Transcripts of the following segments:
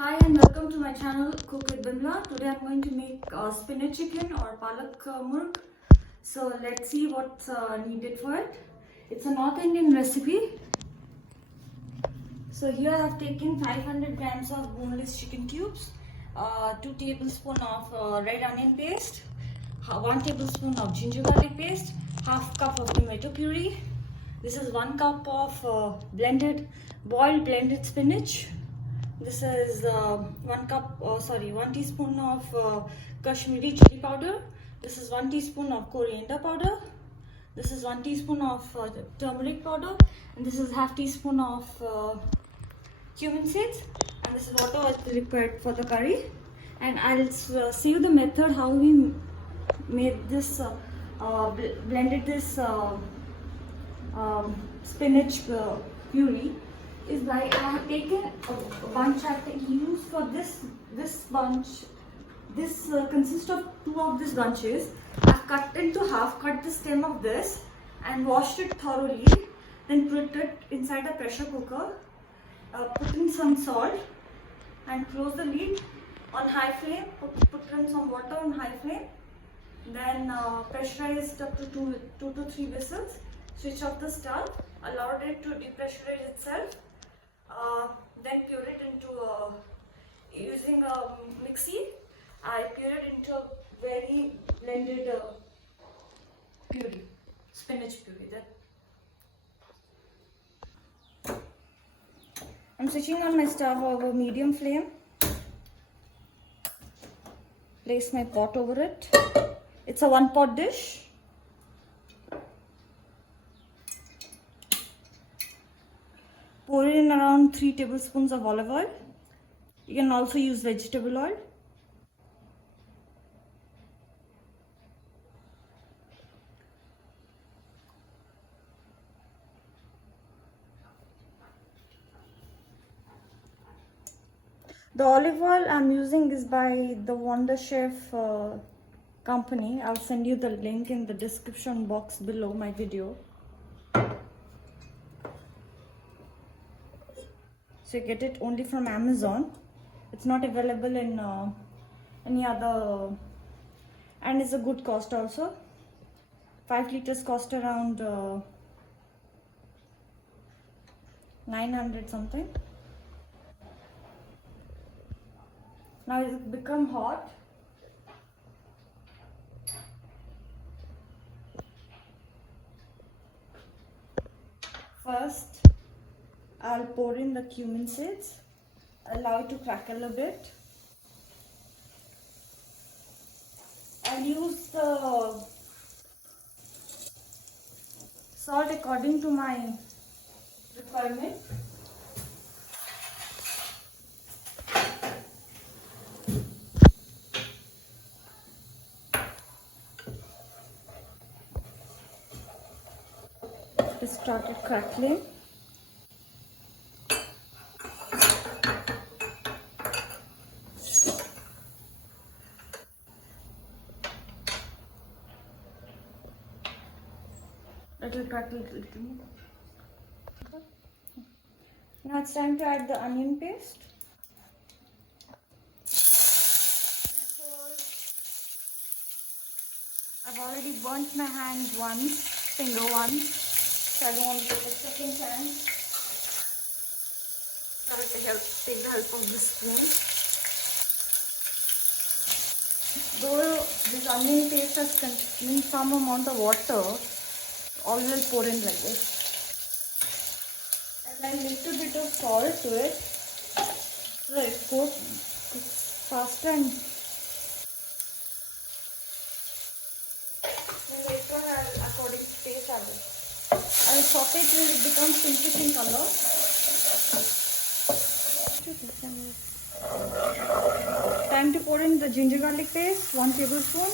Hi and welcome to my channel Cook with Bimla. Today I'm going to make spinach chicken or palak murg. So let's see what's needed for it. It's a North Indian recipe. So here I have taken 500 grams of boneless chicken cubes, 2 tablespoons of red onion paste, 1 tablespoon of ginger garlic paste, half cup of tomato puree. This is 1 cup of boiled blended spinach. This is 1 teaspoon of Kashmiri chili powder. This is 1 teaspoon of coriander powder. This is 1 teaspoon of turmeric powder, and this is half teaspoon of cumin seeds. And this is water as required for the curry. And I'll see you the method how we made this, blended this spinach puree. Is like I have taken a bunch. I have used for this bunch. This consists of 2 of these bunches. I've cut into half, cut the stem of this and washed it thoroughly. Then put it inside a pressure cooker. Put in some salt and close the lid on high flame. Put in some water on high flame. Then pressurized up to 2 to 3 whistles. Switch off the stove. Allowed it to depressurize itself. Then pour it into using a mixie. I pour it into a very blended puree, spinach puree. I'm switching on my stove over medium flame. Place my pot over it. It's a 1-pot dish. Pour in around 3 tablespoons of olive oil. You can also use vegetable oil. The olive oil I'm using is by the Wonder Chef company. I'll send you the link in the description box below my video. So you get it only from Amazon. It's not available in any other, and it's a good cost also. 5 liters cost around 900 something. Now it's become hot. First, I'll pour in the cumin seeds, allow it to crackle a bit. I'll use the salt according to my requirement. It started crackling. It will crackle a little more. Now it's time to add the onion paste. I've already burnt my hand finger once, so I don't want to take a second time. So I'll take the help of the spoon. Though this onion paste has contained some amount of water, all will pour in like this. And then a little bit of salt to it, so it goes faster. And then later on, according to taste, I'll saute it till it becomes pinkish in color. Time to pour in the ginger garlic paste, 1 tablespoon.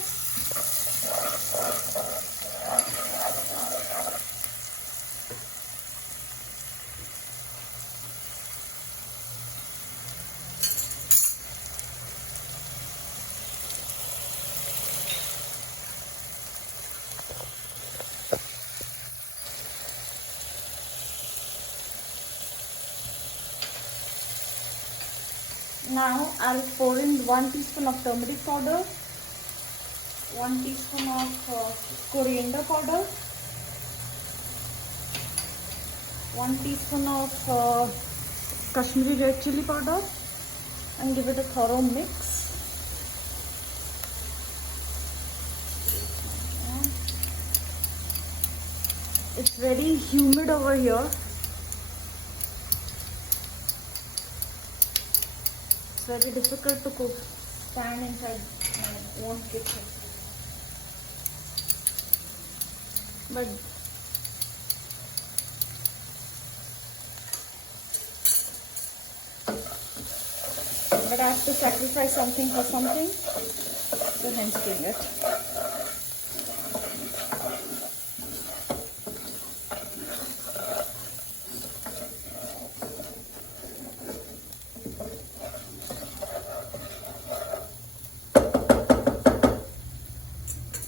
Now I'll pour in 1 teaspoon of turmeric powder, 1 teaspoon of coriander powder, 1 teaspoon of Kashmiri red chili powder, and give it a thorough mix. It's very humid over here. It's very difficult to cook, stand inside my own kitchen. But I have to sacrifice something for something, so hence doing it.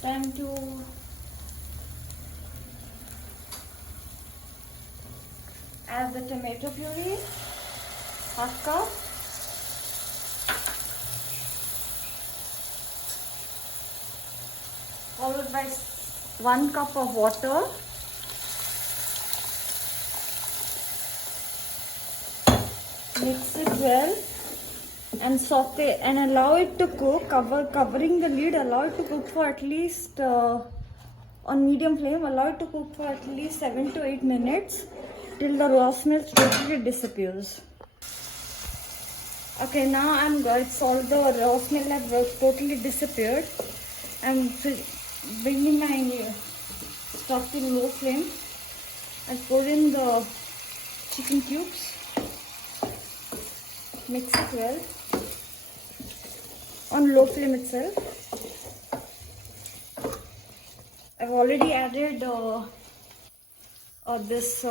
Time to add the tomato puree, half cup. Followed by 1 cup of water. Mix it well and saute and allow it to cook. Covering the lid, allow it to cook for at least on medium flame. Allow it to cook for at least 7 to 8 minutes till the raw smell totally disappears. Okay, now it's all the raw smell have totally disappeared. I'm bringing my stuff to low flame and pour in the chicken cubes. Mix it well on low flame itself. I've already added this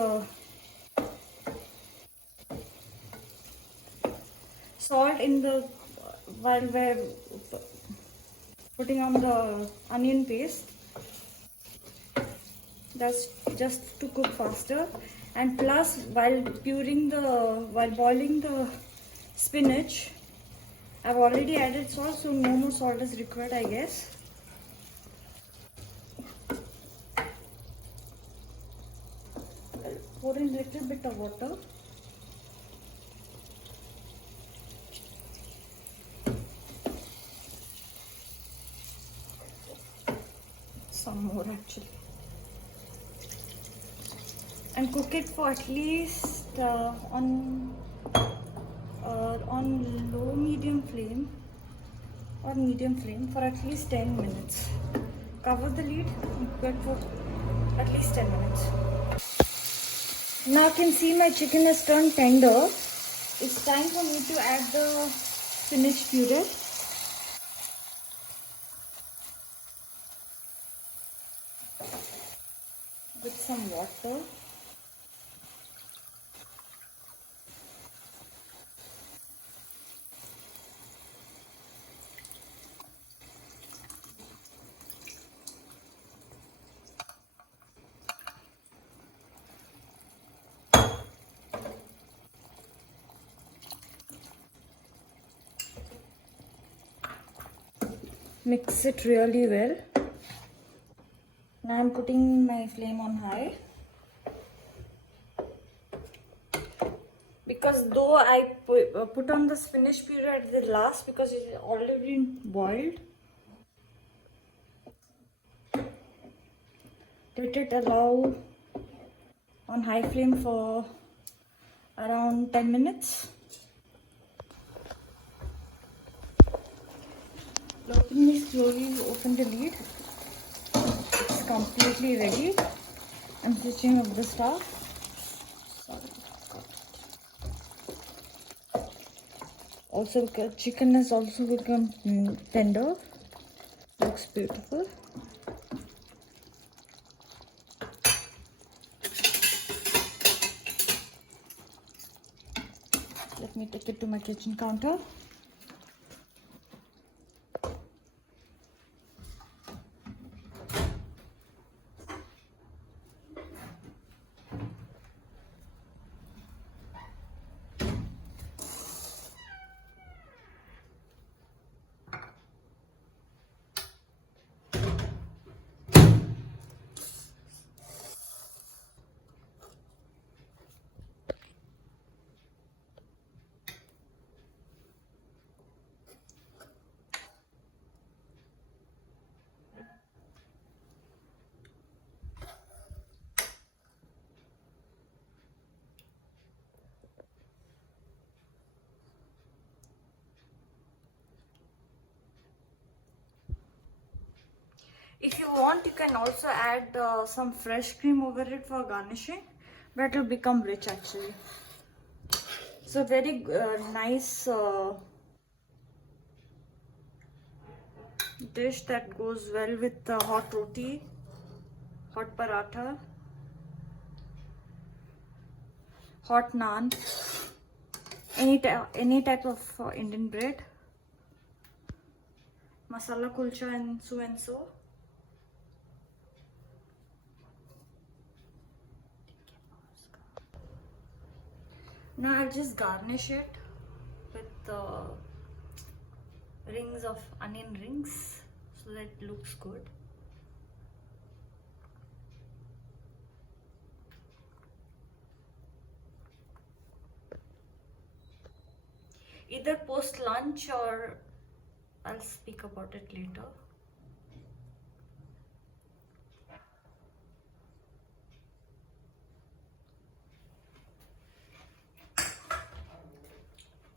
salt in the while we're putting on the onion paste. That's just to cook faster, and plus while boiling the spinach, I've already added salt, so no more salt is required, I guess. I'll pour in a little bit of water. Some more actually. And cook it for at least on low medium flame or medium flame for at least 10 minutes. Cover the lid and cook it for at least 10 minutes. Now you can see my chicken has turned tender. It's time for me to add the spinach puree. With some water. Mix it really well. Now I'm putting my flame on high. Because though I put on the spinach puree at the last because it is already boiled, let it allow on high flame for around 10 minutes. Slowly, slowly open the lid. It's completely ready. I'm switching off the stove. Also, chicken has also become tender. Looks beautiful. Let me take it to my kitchen counter. If you want, you can also add some fresh cream over it for garnishing, but it will become rich actually. So very nice dish that goes well with hot roti, hot paratha, hot naan, any type of Indian bread, masala kulcha and so and so. Now I'll just garnish it with rings of onion rings so that it looks good. Either post lunch or I'll speak about it later.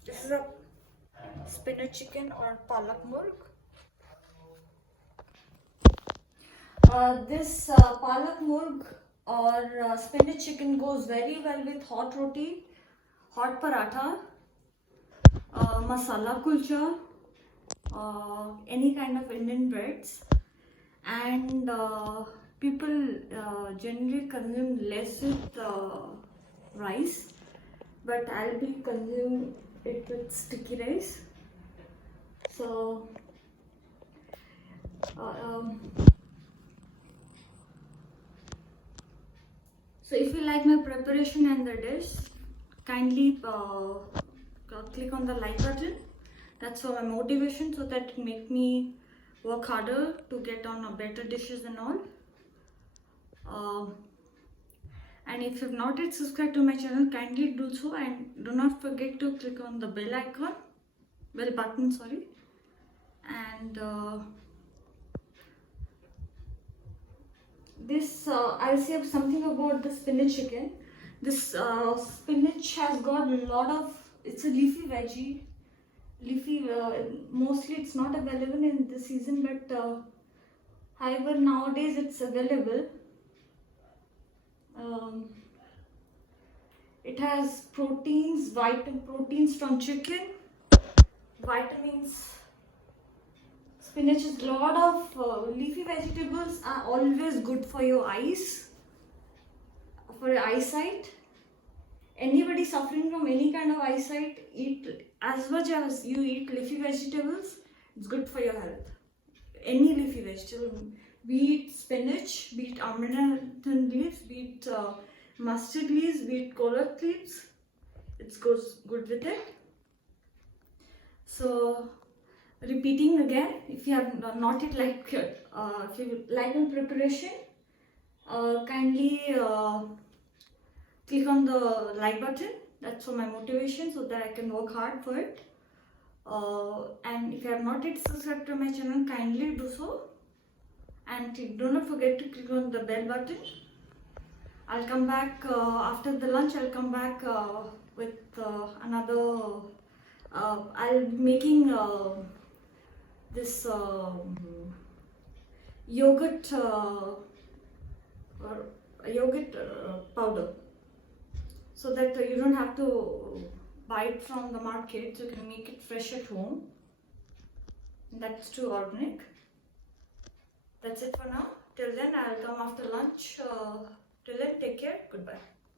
This is a spinach chicken or palak murg. This palak murg or spinach chicken goes very well with hot roti, hot paratha, masala kulcha, any kind of Indian breads, and people generally consume less with rice, but I'll be consuming it with sticky rice. So so if you like my preparation and the dish, kindly click on the like button. That's for my motivation, so that it make me work harder to get on better dishes and all. And if you've not yet subscribed to my channel, kindly do so, and do not forget to click on the bell button, sorry. And this I'll say something about the spinach chicken. This spinach has got a lot of, it's a leafy veggie. Mostly it's not available in this season, but however nowadays it's available. It has proteins, proteins from chicken, vitamins. Spinach is a lot of leafy vegetables are always good for your eyes, for your eyesight. Anybody suffering from any kind of eyesight, eat as much as you eat leafy vegetables, it's good for your health. Any leafy vegetable, be it spinach, be it amaranth leaves, be it mustard leaves, be it collard leaves, it goes good with it. So repeating again, if you have not yet liked, if you like my preparation, kindly click on the like button. That's for my motivation, so that I can work hard for it. And if you have not yet subscribed to my channel, kindly do so. And do not forget to click on the bell button. I'll come back after the lunch. I'll come back with another. I'll be making this yogurt powder, so that you don't have to buy it from the market. You can make it fresh at home. That's too organic. That's it for now. Till then, I'll come after lunch. Till then, take care. Goodbye.